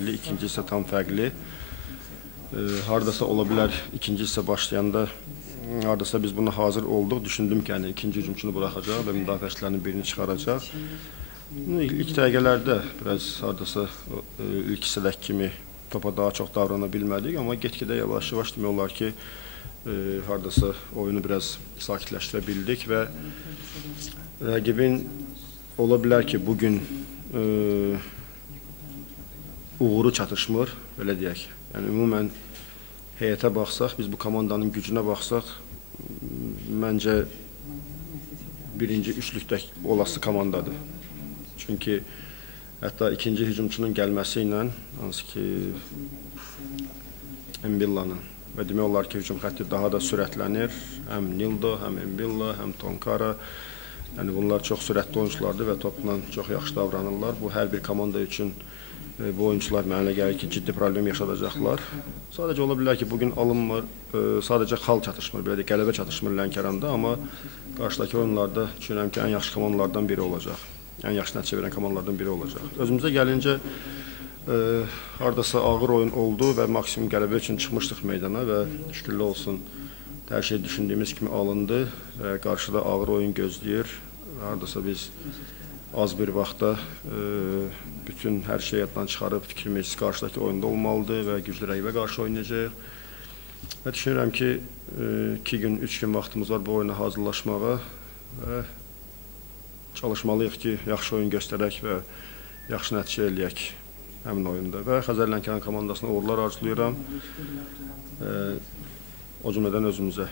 İkinci hissə tam fərqli. Hardasa ola bilər ikinci hissə başlayanda hardasa biz buna hazır olduq. Düşündüm ki, yəni ikinci hücumçunu buraxacaq və müdafiəçilərin birini çıxaracaq. İlk dəqiqələrdə biraz hardasa ilk hissədəki kimi topa daha çox davrana bilmədik, amma get-gedə yavaş-yavaş demək olar ki, hardasa oyunu biraz sakitləşdirə bildik və rəqibin ola bilər ki, bugün uğuru çatışmır, belə deyək. Yəni, ümumən heyətə baxsaq, biz bu komandanın gücünə baxsaq, məncə birinci üçlükdə olası komandadır. Çünki hətta ikinci hücumçunun gəlməsi ilə, hansı ki, Mbilla'nın və demək olar ki, hücum xətti daha da sürətlənir. Həm Nildo, həm Mbilla, həm Tonkara. Yəni, bunlar çox sürətli oyunculardır və topla çox yaxşı davranırlar. Bu, hər bir komanda üçün bu oyuncular mənə gəlir ki, ciddi problem yaşadacaqlar. Sadəcə ola bilər ki, bugün alınmır, sadəcə xal çatışmır, belə deyək, qələbə çatışmır Lənkəranda, amma qarşıdakı oyunlarda düşünürəm ki, ən yaxşı komandalardan biri olacaq. Ən yaxşı nəticə verən komandalardan biri olacaq. Özümüzə gəlincə, hardasa ağır oyun oldu və maksimum qələbə üçün çıxmışdıq meydana və şükürlər olsun, hər şey düşündüyümüz kimi alındı və qarşıda ağır oyun gözləyir. Hardasa biz az bir vaxtda bütün hər şey yaddan çıxarıb fikrimiz qarşıdakı oyunda olmalıdır və güclü rəqibə qarşı oynayacaq. Və düşünürəm ki, 2 gün, 3 gün vaxtımız var bu oyuna hazırlaşmağa və çalışmalıyıq ki, yaxşı oyun göstərək və yaxşı nəticə eləyək həmin oyunda. Və Xəzər Lənkəran komandasına uğurlar arzulayıram. O cümlədən özümüzə.